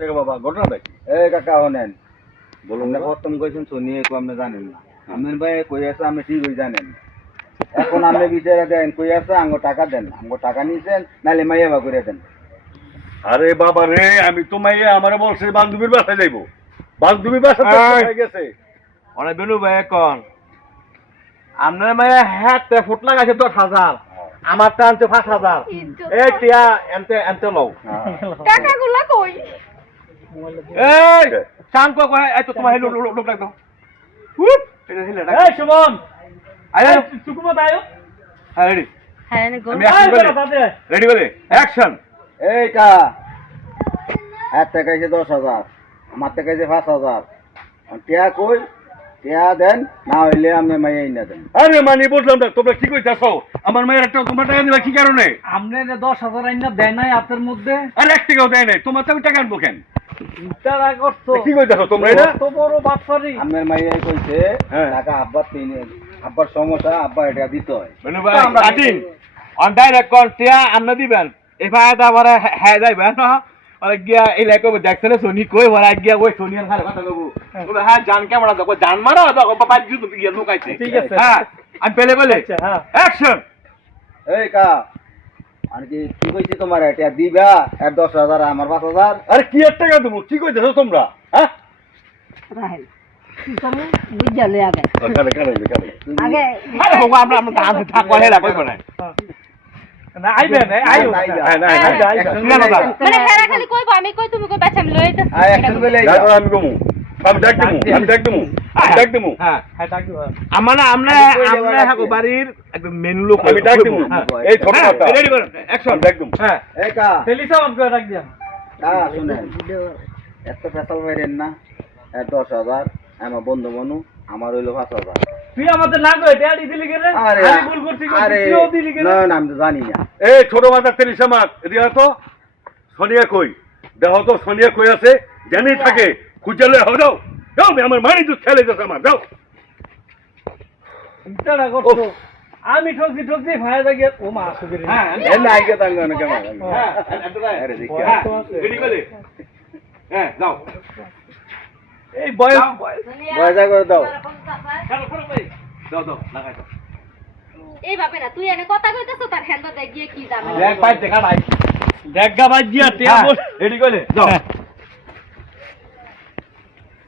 থেকে বাবা ঘটনাটা কি? এই কাকা হনেন বলুন আপনি না। প্রথম কইছেন শুনি একটু আপনি জানেন না আমিন ভাই কই আছে আপনি ঠিকই জানেন এখন আপনি বিচারে দেন কই আছে আঙ্গো টাকা দেন আঙ্গো টাকা নিছেন নালে মাইয়া বা করে দেন আরে বাবা রে, আমি তো মাইয়া আমার বলছে বান্ধবীর বাসায় যাইবো। বান্ধবীর বাসাতে এই। হয়ে গেছে। অনেক বেনু ভাই এখন আপনার মায়ের হাতে ফুট লাগাইছে 10,000 আমার টা আনছে 5,000 এই টিয়া এনতে এনতে লও টাকাগুলা কই? এই শান্ত কই এই তো তোমার লোক ডাক দাও হুপ এটা হিলে ডাক এই সুমন আয় সুকুমত আয়ো হ্যাঁ রেডি হ্যাঁ নে গো। আমি অ্যাকশন বলে রেডি বলে অ্যাকশন এইটা হাত টাকা আছে 10,000 আমার টাকা আছে 5,000 টিয়া কই টিয়া দেন না হইলে আপনি মাইয়া না দেন আরে মানে বুঝলাম না তোমরা কি কইতাছো? আমার মায়ের একটা তোমরা টাকা দিবা কি কারণে? আপনি 10,000 আইনা দেয় নাই আপনার মধ্যে আরে এক টাকাও দেয় নাই, তোমার তো আমি টাকা আনবো কেন? তারা করছো কি কইতাছো তোমরা এটা? তো বড় বাটপারি আপনার মাইয়াই কইছে হ্যাঁ। টাকা আব্বার সমস্যা আব্বা এটা দিতে হয় বেনু ভাই কাটিং অন ডাইরেক্ট কল টিয়া আপনি দিবেন এই ফায়দা পরে হ্যাঁ যাইবেন না আর গিয়া এই লাইক দেখছলে সোনি কই ভরা গিয়া ওই সোনিয়ার খালে কথা কইবো বলে হ্যাঁ জান ক্যামেরা দেখো জান মারো দেখো বাবা জুতো গিয়া লুকাইছে ঠিক আছে। হ্যাঁ আমি পেলে বলে আচ্ছা, হ্যাঁ। অ্যাকশন এই কা আর কি কি কইছি তোমার এটা দিবা আর 10,000 আমার 5,000 আরে কি এক টাকা দেবো? কি কইতাছো তোমরা? হ্যাঁ রাহেল তুমি বুঝালে আগে কানে কানে কানে আগে আরে হোক আমরা আমরা দাম থাকবো হেলা কইবো না না আইবেন আইও হ্যাঁ না মানে হেরা খালি কইবো আমি কই তুমি কই বাচ্চা আমি লই যাচ্ছি আই অ্যাকশন বলে আমি কমু, আমি ডাক দেবো, আমি ডাক দেবো, আমি ডাক দেবো, হ্যাঁ হ্যাঁ ডাক দিও আমার না আমরা আমরা হাকো বাড়ির একদম মেনু লোক আমি ডাক দেবো। এই ছোট কথা রেডি করুন অ্যাকশন আমি ডাক দেবো। হ্যাঁ এই কা ফেলিসা অন করে ডাক দিয়া শুনেন এত ফেসাল বাইরেন না 10,000 আমার বন্ধু মনু আমার হইলো 5,000 তুই আমাদের না কই ড্যাডি দিলি গেলে আরে আমি ভুল করছি আরে তুইও দিলি গেলে না না আমি তো জানি না এই ছোট মাথার তেলিশা মাছ এদিকে তো সোনিয়া কই দেখো তো সোনিয়া কই আছে জানি থাকে খুঁজলে হও যাও যাও আমার মানি তো খেলে যাচ্ছে আমার যাও তারা করছো আমি ঠকছি ফায়দা গিয়ে ও মা আসবে হ্যাঁ এ নাই কে তাঙ্গ না কেমন হ্যাঁ আরে দেখি হ্যাঁ রেডি করে হ্যাঁ যাও এই বয়স বয়সা করে দাও দাও দাও লাগাই দাও এই ভাবে না তুই এনে কথা কইতাছ তার হ্যান্ডা দেখ গিয়ে কি দাম দেখ পাই দেখা ভাই দেখা বাজ দিয়া টিয়া বল রেডি করে যাও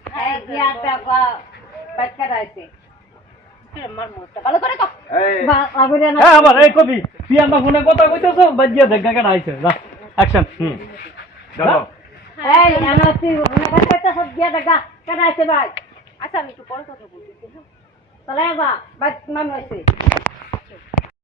হ্যাঁ দিয়া টাকা বাচ্চা রাইছে আমার মোটা ভালো করে কও এই আগুরে না হ্যাঁ আবার এই কবি তুই আমার ফোনে কথা কইতেছো বাজ দিয়া দেখা কেন আইছে যা অ্যাকশন যাও এই আমরা তুই মনে কইতাছ দিয়া দেখা কেন আইছে ভাই আচ্ছা আমি একটু পরে কথা বলতেছি তাহলে বা বাচ্চা মান হইছে